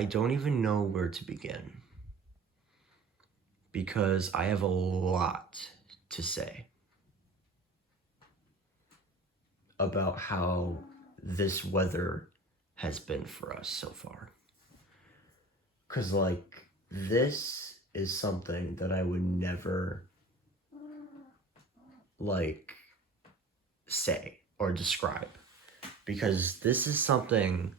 I don't even know where to begin because I have a lot to say about how this weather has been for us so far. Because, like, this is something that I would never, like, say or describe. Because this is something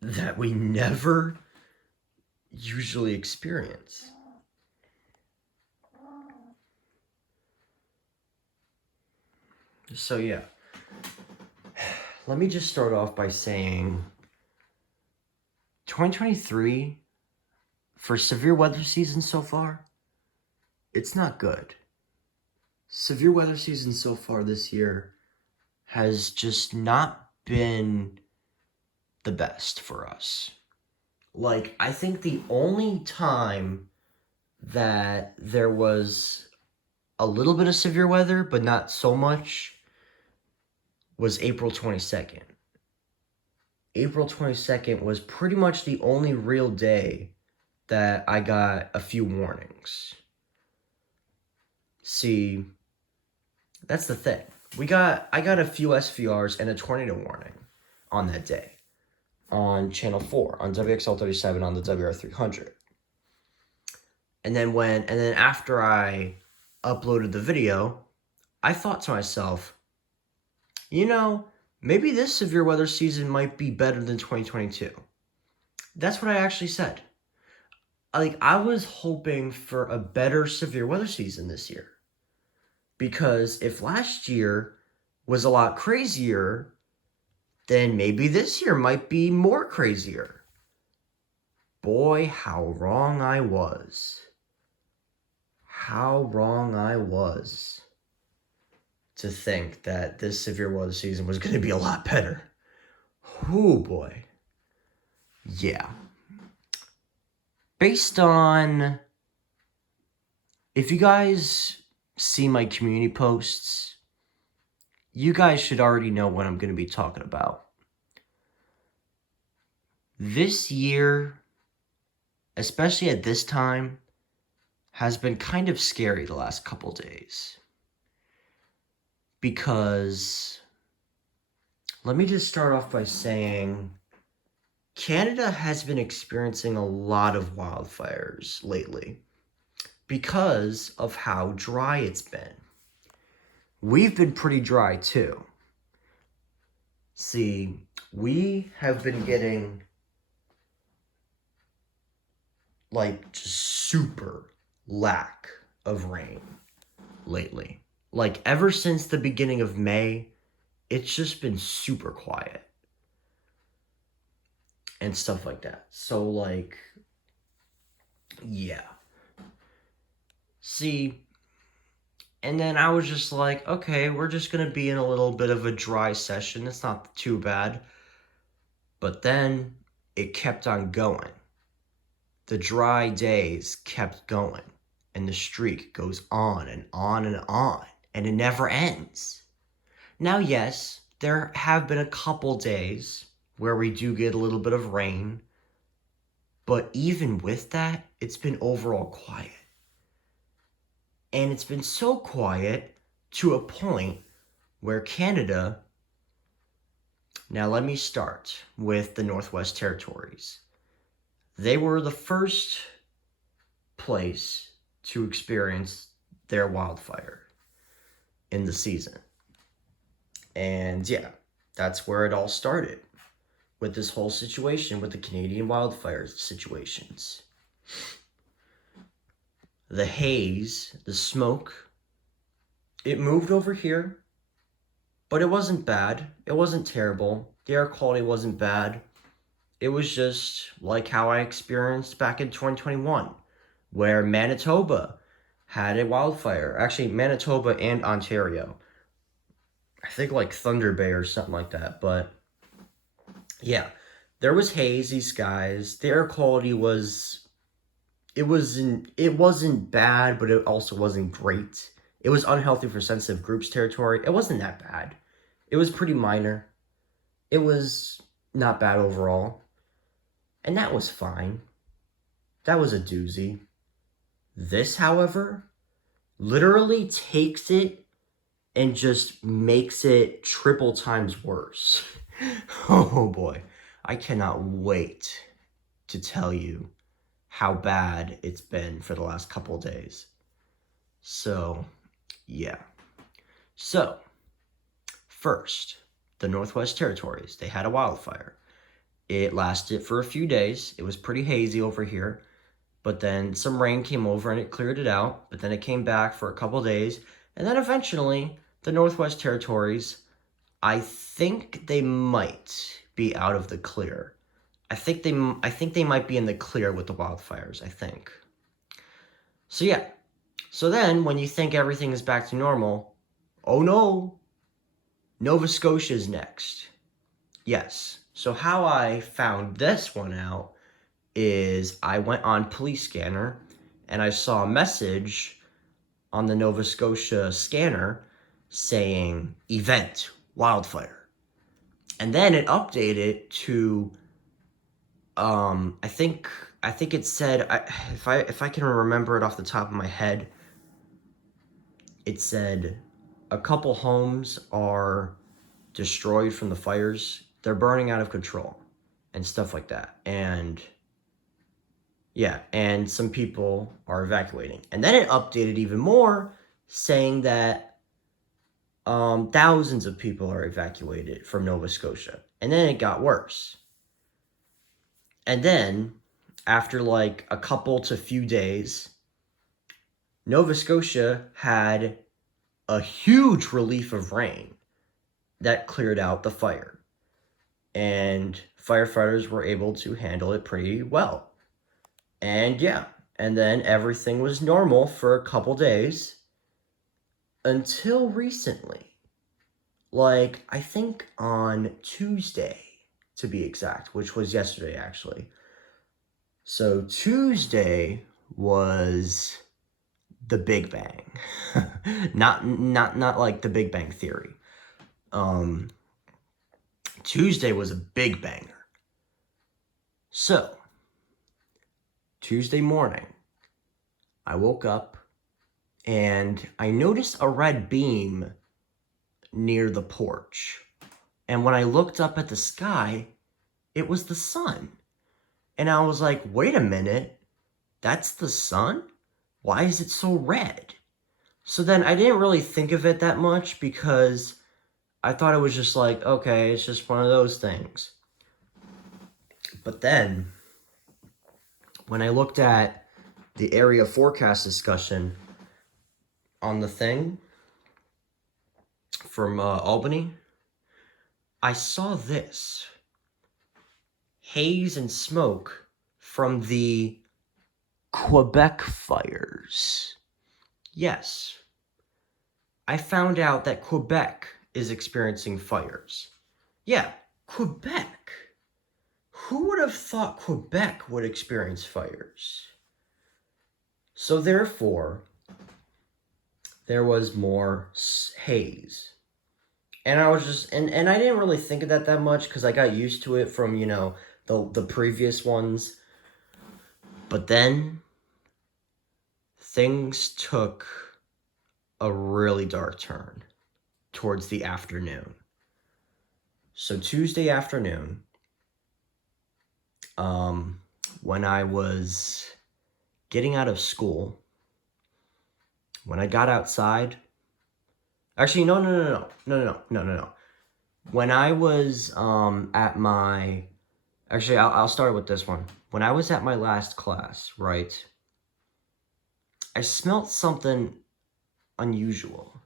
that we never usually experience. So, yeah. Let me just start off by saying 2023, for severe weather season so far, it's not good. Severe weather season so far this year has just not been the best for us. Like, I think the only time that there was a little bit of severe weather, but not so much, was April 22nd. April 22nd was pretty much the only real day that I got a few warnings. See, that's the thing. I got a few SVRs and a tornado warning on that day on channel 4 on WXL37 on the WR300. And then after I uploaded the video, I thought to myself, maybe this severe weather season might be better than 2022. That's what I actually said. Like, I was hoping for a better severe weather season this year. Because if last year was a lot crazier, then maybe this year might be more crazier. Boy, how wrong I was. How wrong I was to think that this severe weather season was going to be a lot better. Oh boy. Yeah. Based on, if you guys see my community posts, you guys should already know what I'm going to be talking about. This year, especially at this time, has been kind of scary the last couple days. Because, let me just start off by saying, Canada has been experiencing a lot of wildfires lately because of how dry it's been. We've been pretty dry too. See, we have been getting like just super lack of rain lately. Like ever since the beginning of May, it's just been super quiet and stuff like that. So like, yeah. See, and then I was just like, okay, we're just going to be in a little bit of a dry session. It's not too bad. But then it kept on going. The dry days kept going. And the streak goes on and on and on. And it never ends. Now, yes, there have been a couple days where we do get a little bit of rain. But even with that, it's been overall quiet. And it's been so quiet to a point where Canada... Now let me start with the Northwest Territories. They were the first place to experience their wildfire in the season. And yeah, that's where it all started with this whole situation with the Canadian wildfire situations. The haze, the smoke, it moved over here, but it wasn't bad. It wasn't terrible. The air quality wasn't bad. It was just like how I experienced back in 2021, where Manitoba had a wildfire. Actually, Manitoba and Ontario. I think like Thunder Bay or something like that. But yeah, there was hazy skies. The air quality it wasn't bad, but it also wasn't great. It was unhealthy for sensitive groups territory. It wasn't that bad. It was pretty minor. It was not bad overall. And that was fine. That was a doozy. This, however, literally takes it and just makes it triple times worse. Oh boy, I cannot wait to tell you how bad it's been for the last couple of days. So, yeah. So, first, the Northwest Territories, they had a wildfire. It lasted for a few days. It was pretty hazy over here, but then some rain came over and it cleared it out, but then it came back for a couple days, and then eventually the Northwest Territories, I think they might be out of the clear. I think they might be in the clear with the wildfires, I think. So yeah. So then when you think everything is back to normal, oh no, Nova Scotia is next. Yes. So how I found this one out is I went on Police Scanner and I saw a message on the Nova Scotia scanner saying event wildfire. And then it updated to I think it said, if I can remember it off the top of my head, it said a couple homes are destroyed from the fires. They're burning out of control and stuff like that. And yeah, and some people are evacuating. And then it updated even more saying that thousands of people are evacuated from Nova Scotia. And then it got worse. And then, after like a couple to few days, Nova Scotia had a huge relief of rain that cleared out the fire. And firefighters were able to handle it pretty well. And yeah, and then everything was normal for a couple days until recently. Like, I think on Tuesday, to be exact, which was yesterday actually. So Tuesday was the Big Bang. not like the Big Bang Theory. Tuesday was a big banger. So, Tuesday morning, I woke up and I noticed a red beam near the porch. And when I looked up at the sky, it was the sun. And I was like, wait a minute, that's the sun? Why is it so red? So then I didn't really think of it that much because I thought it was just like, okay, it's just one of those things. But then, when I looked at the area forecast discussion on the thing from Albany, I saw this. Haze and smoke from the Quebec fires. Yes. I found out that Quebec is experiencing fires. Yeah, Quebec. Who would have thought Quebec would experience fires? So therefore, there was more haze. And I was just, and I didn't really think of that much because I got used to it from, the previous ones. But then, things took a really dark turn towards the afternoon. So Tuesday afternoon, when I was getting out of school, when I got outside, actually, no. When I was at my, actually, I'll start with this one. When I was at my last class, right, I smelled something unusual,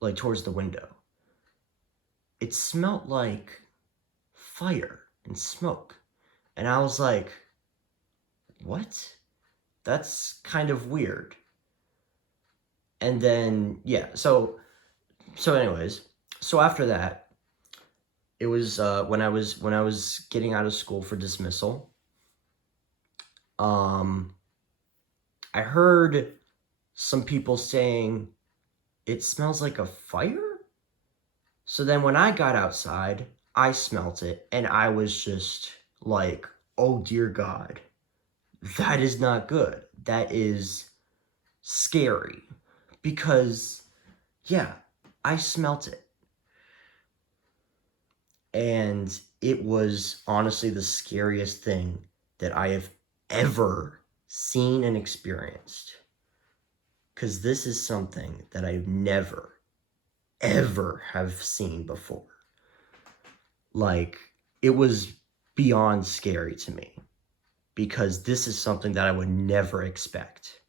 like towards the window. It smelled like fire and smoke. And I was like, what? That's kind of weird. And then, yeah, so anyways, so after that, it was when I was getting out of school for dismissal. I heard some people saying it smells like a fire. So then when I got outside, I smelt it and I was just like, oh dear God, that is not good. That is scary. Because, yeah, I smelt it. And it was honestly the scariest thing that I have ever seen and experienced. Because this is something that I've never, ever have seen before. Like, it was beyond scary to me. Because this is something that I would never expect.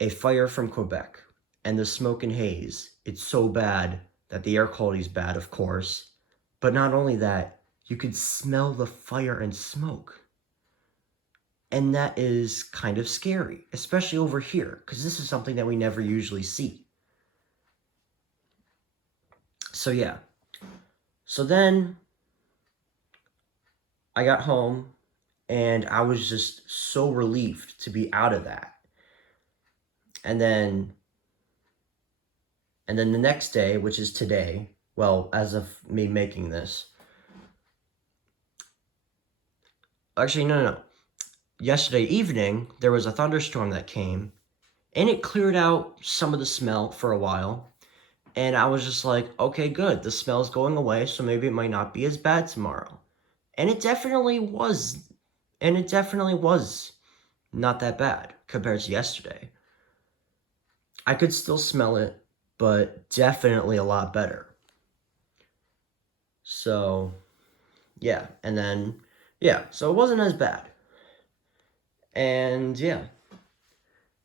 A fire from Quebec, and the smoke and haze, it's so bad that the air quality is bad, of course. But not only that, you could smell the fire and smoke. And that is kind of scary, especially over here, because this is something that we never usually see. So yeah. So then I got home, and I was just so relieved to be out of that. And then the next day, which is today, well, as of me making this. Actually, no. Yesterday evening, there was a thunderstorm that came, and it cleared out some of the smell for a while. And I was just like, okay, good. The smell's going away, so maybe it might not be as bad tomorrow. And it definitely was. And it definitely was not that bad compared to yesterday. I could still smell it, but definitely a lot better. So, yeah. And then, yeah. So it wasn't as bad. And, yeah.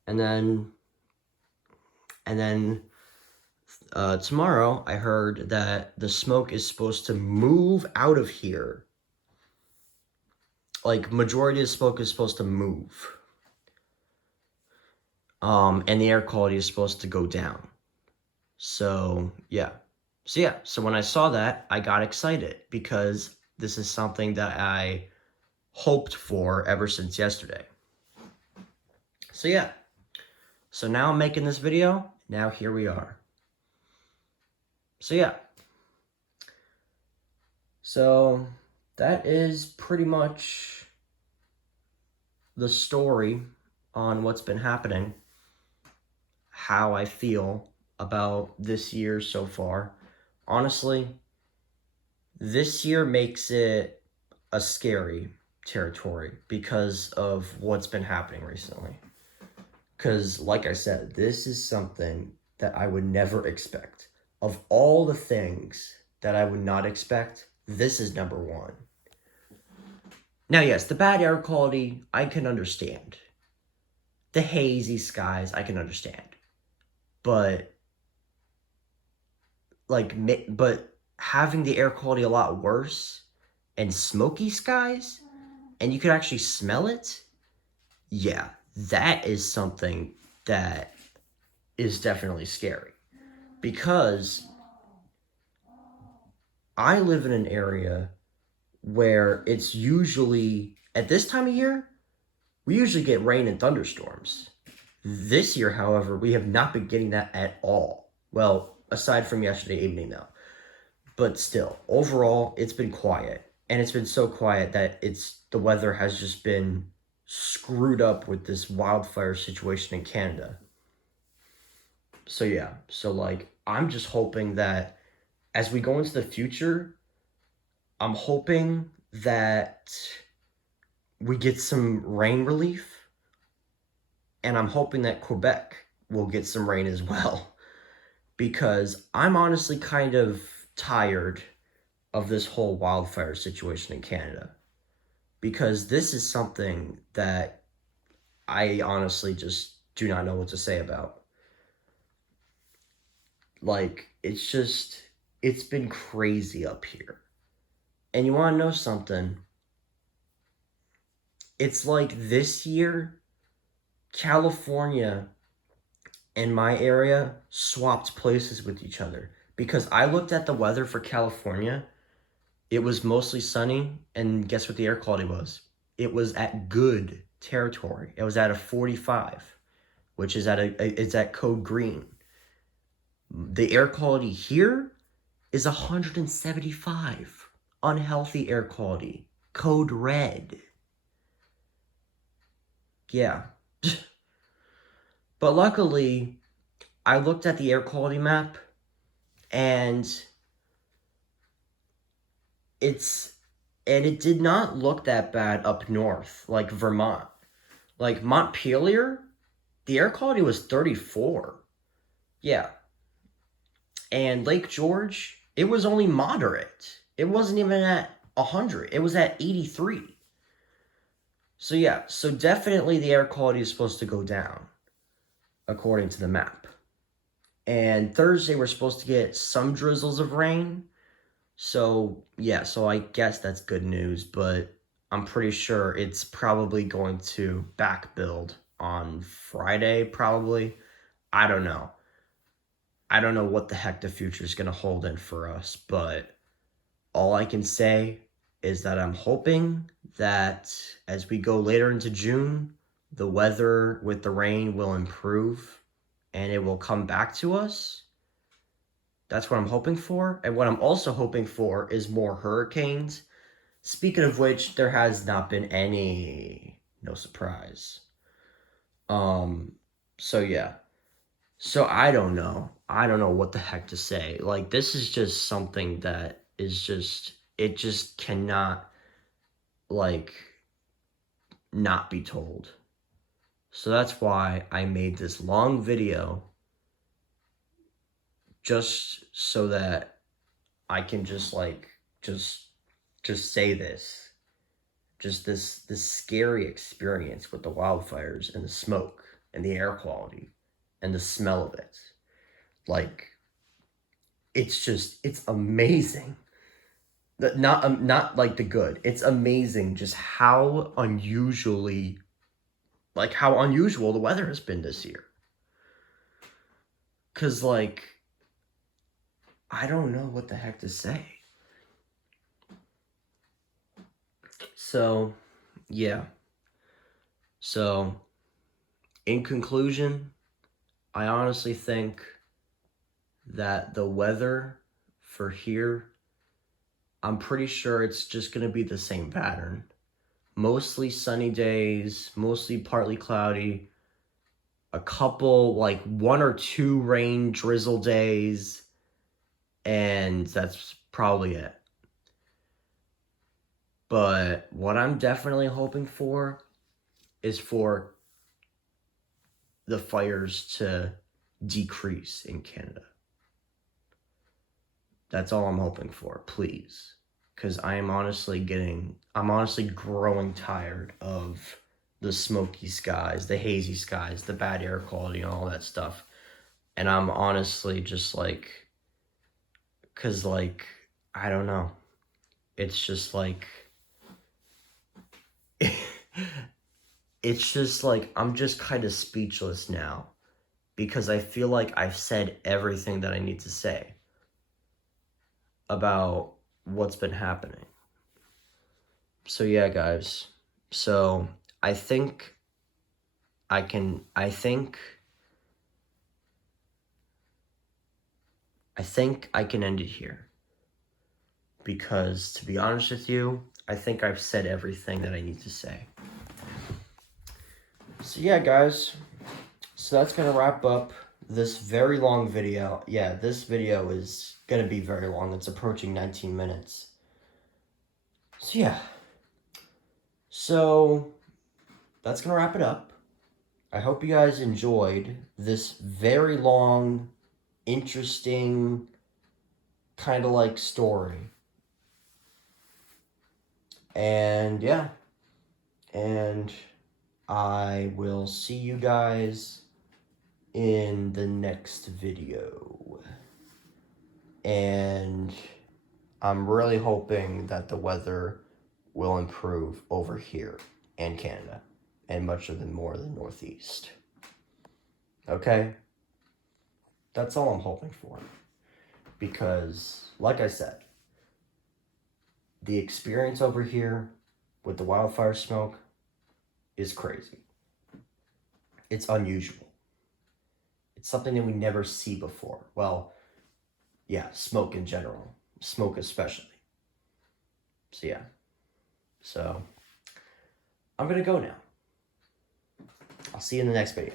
And then tomorrow, I heard that the smoke is supposed to move out of here. Like, majority of the smoke is supposed to move. And the air quality is supposed to go down. So, yeah. So when I saw that, I got excited because this is something that I hoped for ever since yesterday. So, yeah. So now I'm making this video. Now here we are. So, yeah. So, that is pretty much the story on what's been happening, how I feel about this year so far. Honestly, this year makes it a scary territory because of what's been happening recently. Because, like I said, this is something that I would never expect. Of all the things that I would not expect, this is number one. Now, yes, the bad air quality, I can understand. The hazy skies, I can understand. But having the air quality a lot worse and smoky skies, and you could actually smell it, yeah, that is something that is definitely scary. Because I live in an area where it's usually, at this time of year, we usually get rain and thunderstorms. This year, however, we have not been getting that at all. Well, aside from yesterday evening, though. But still, overall, it's been quiet. And it's been so quiet that the weather has just been screwed up with this wildfire situation in Canada. So yeah, I'm just hoping that as we go into the future, I'm hoping that we get some rain relief. And I'm hoping that Quebec will get some rain as well. Because I'm honestly kind of tired of this whole wildfire situation in Canada. Because this is something that I honestly just do not know what to say about. It's been crazy up here. And you want to know something? It's like this year, California and my area swapped places with each other. Because I looked at the weather for California, it was mostly sunny, and guess what the air quality was? It was at good territory. It was at a 45, which is it's at code green. The air quality here is 175, unhealthy air quality. Code red. Yeah. But luckily, I looked at the air quality map, and it did not look that bad up north, like Vermont. Like Montpelier, the air quality was 34. Yeah. And Lake George, it was only moderate. It wasn't even at 100. It was at 83. So yeah, so definitely the air quality is supposed to go down, according to the map. And Thursday we're supposed to get some drizzles of rain. So yeah, so I guess that's good news, but I'm pretty sure it's probably going to back build on Friday, probably. I don't know. I don't know what the heck the future is going to hold in for us, but all I can say is that I'm hoping that as we go later into June, the weather with the rain will improve and it will come back to us. That's what I'm hoping for. And what I'm also hoping for is more hurricanes. Speaking of which, there has not been any. No surprise. So yeah. So I don't know. I don't know what the heck to say. Like, this is just something that is just, it just cannot, like, not be told. So that's why I made this long video, just so that I can just, like, just say this. Just this scary experience with the wildfires and the smoke and the air quality and the smell of it. Like, it's amazing. Not like the good. It's amazing just how unusual the weather has been this year. Cause like, I don't know what the heck to say. So, yeah. So, in conclusion, I honestly think that the weather for here, I'm pretty sure it's just going to be the same pattern. Mostly sunny days, mostly partly cloudy, a couple, like 1 or 2 rain drizzle days, and that's probably it. But what I'm definitely hoping for is for the fires to decrease in Canada. That's all I'm hoping for, please. Because I'm honestly growing tired of the smoky skies, the hazy skies, the bad air quality, and all that stuff. And I'm honestly just like, because like, I don't know. It's just like, it's just like, I'm just kind of speechless now. Because I feel like I've said everything that I need to say about what's been happening. So yeah, guys. So I think I can end it here. Because to be honest with you, I think I've said everything that I need to say. So yeah, guys. So that's going to wrap up this very long video. Yeah, this video is going to be very long. It's approaching 19 minutes. So yeah. So that's going to wrap it up. I hope you guys enjoyed this very long, interesting, kind of like story. And yeah. And I will see you guys in the next video. And I'm really hoping that the weather will improve over here in Canada and much of the more the Northeast. Okay? That's all I'm hoping for. Because, like I said, the experience over here with the wildfire smoke is crazy. It's unusual. It's something that we never see before. Well, yeah, smoke in general. Smoke especially. So yeah. So I'm gonna go now. I'll see you in the next video.